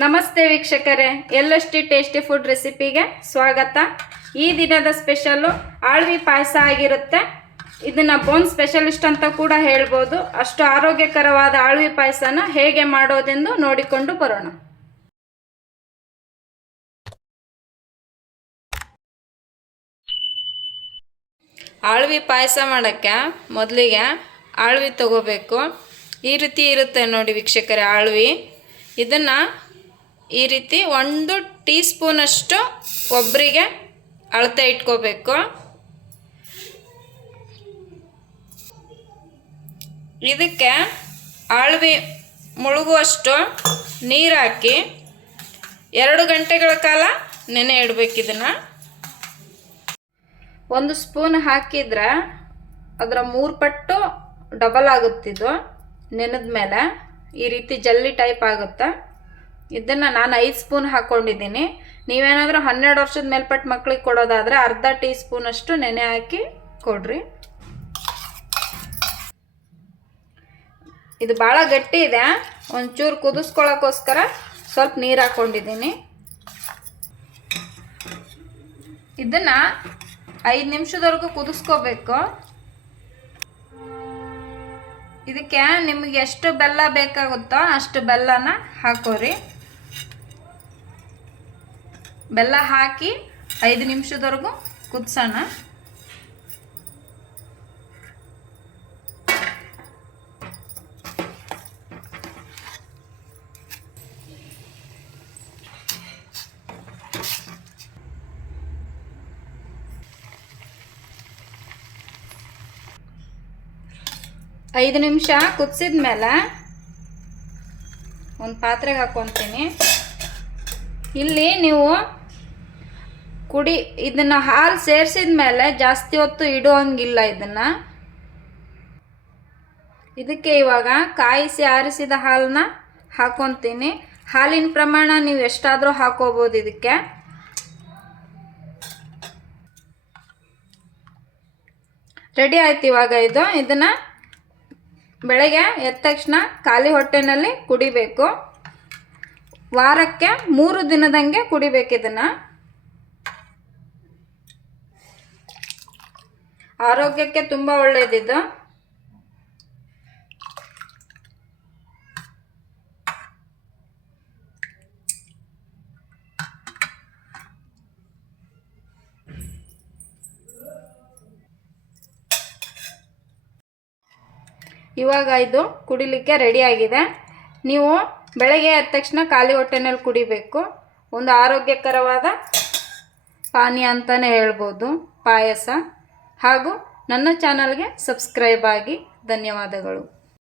ನಮಸ್ತೆ ವೀಕ್ಷಕರೇ, ಎಲ್ಲಷ್ಟಿ tasty food ರೆಸಿಪಿಗೆ ಸ್ವಾಗತ. ಈ ದಿನದ ಸ್ಪೆಷಲ್ಲು ಆಳ್ವಿ ಪಾಯಸ ಆಗಿರುತ್ತೆ. ಇದನ್ನು ಬೋನ್ ಸ್ಪೆಷಲಿಸ್ಟ್ ಅಂತ ಕೂಡ ಹೇಳ್ಬೋದು. ಅಷ್ಟು ಆರೋಗ್ಯಕರವಾದ ಆಳ್ವಿ ಪಾಯಸನ ಹೇಗೆ ಮಾಡೋದೆಂದು ನೋಡಿಕೊಂಡು ಬರೋಣ. ಆಳ್ವಿ ಪಾಯಸ ಮಾಡೋಕ್ಕೆ ಮೊದಲಿಗೆ ಆಳ್ವಿ ತಗೋಬೇಕು. ಈ ರೀತಿ ಇರುತ್ತೆ ನೋಡಿ ವೀಕ್ಷಕರೇ ಆಳ್ವಿ. ಇದನ್ನು ಈ ರೀತಿ ಒಂದು ಟೀ ಸ್ಪೂನಷ್ಟು ಒಬ್ಬರಿಗೆ ಅಳತೆ ಇಟ್ಕೋಬೇಕು. ಇದಕ್ಕೆ ಆಳ್ವಿ ಮುಳುಗುವಷ್ಟು ನೀರು ಹಾಕಿ ಎರಡು ಗಂಟೆಗಳ ಕಾಲ ನೆನೆ ಇಡಬೇಕು ಇದನ್ನು. ಒಂದು ಸ್ಪೂನ್ ಹಾಕಿದ್ರೆ ಅದರ ಮೂರು ಪಟ್ಟು ಡಬಲ್ ಆಗುತ್ತಿದ್ದು ನೆನೆದ ಮೇಲೆ ಈ ರೀತಿ ಜಲ್ಲಿ ಟೈಪ್ ಆಗುತ್ತೆ ಇದನ್ನು ನಾನು ಐದು ಸ್ಪೂನ್ ಹಾಕ್ಕೊಂಡಿದ್ದೀನಿ ನೀವೇನಾದರೂ ಹನ್ನೆರಡು ವರ್ಷದ ಮೇಲ್ಪಟ್ಟ ಮಕ್ಕಳಿಗೆ ಕೊಡೋದಾದರೆ ಅರ್ಧ ಟೀ ಸ್ಪೂನಷ್ಟು ನೆನೆ ಹಾಕಿ ಕೊಡ್ರಿ. ಇದು ಭಾಳ ಗಟ್ಟಿ ಇದೆ. ಒಂಚೂರು ಕುದಿಸ್ಕೊಳ್ಳೋಕ್ಕೋಸ್ಕರ ಸ್ವಲ್ಪ ನೀರು ಹಾಕ್ಕೊಂಡಿದ್ದೀನಿ ಇದನ್ನು ಐದು ನಿಮಿಷದವರೆಗೂ ಕುದಿಸ್ಕೋಬೇಕು. ಇದಕ್ಕೆ ನಿಮಗೆ ಎಷ್ಟು ಬೆಲ್ಲ ಬೇಕಾಗುತ್ತೋ ಅಷ್ಟು ಬೆಲ್ಲನ ಹಾಕೋರಿ. ಬೆಲ್ಲ ಹಾಕಿ ಐದು ನಿಮಿಷದವರೆಗೂ ಕುದಿಸೋಣ. ಐದು ನಿಮಿಷ ಕುದಿಸಿದ ಮೇಲೆ ಒಂದು ಪಾತ್ರೆಗೆ ಹಾಕ್ಕೊತೀನಿ ಇಲ್ಲಿ ನೀವು ಕುಡಿ, ಇದನ್ನು ಹಾಲು ಸೇರಿಸಿದ ಮೇಲೆ ಜಾಸ್ತಿ ಹೊತ್ತು ಇಡುವಂಗಿಲ್ಲ ಇದನ್ನು. ಇದಕ್ಕೆ ಇವಾಗ ಕಾಯಿಸಿ ಆರಿಸಿದ ಹಾಲನ್ನ ಹಾಕ್ಕೊತೀನಿ ಹಾಲಿನ ಪ್ರಮಾಣ ನೀವು ಎಷ್ಟಾದರೂ ಹಾಕೋಬೋದು ಇದಕ್ಕೆ. ರೆಡಿ ಆಯ್ತು ಇವಾಗ ಇದು. ಇದನ್ನು ಬೆಳಗ್ಗೆ ಎದ್ದ ತಕ್ಷಣ ಖಾಲಿ ಹೊಟ್ಟೆನಲ್ಲಿ ಕುಡಿಬೇಕು. ವಾರಕ್ಕೆ ಮೂರು ದಿನದಂಗೆ ಕುಡಿಬೇಕು ಇದನ್ನು. ಆರೋಗ್ಯಕ್ಕೆ ತುಂಬ ಒಳ್ಳೆಯದಿದ್ದು ಇವಾಗ ಇದು ಕುಡಿಲಿಕ್ಕೆ ರೆಡಿಯಾಗಿದೆ ನೀವು ಬೆಳಗ್ಗೆ ಎದ್ದ ತಕ್ಷಣ ಖಾಲಿ ಹೊಟ್ಟೆನಲ್ಲಿ ಕುಡಿಬೇಕು. ಒಂದು ಆರೋಗ್ಯಕರವಾದ ಪಾನೀಯ ಅಂತಲೇ ಹೇಳ್ಬೋದು, ಪಾಯಸ. ಹಾಗೂ ನನ್ನ ಚಾನಲ್ಗೆ ಸಬ್ಸ್ಕ್ರೈಬ್ ಆಗಿ ಧನ್ಯವಾದಗಳು.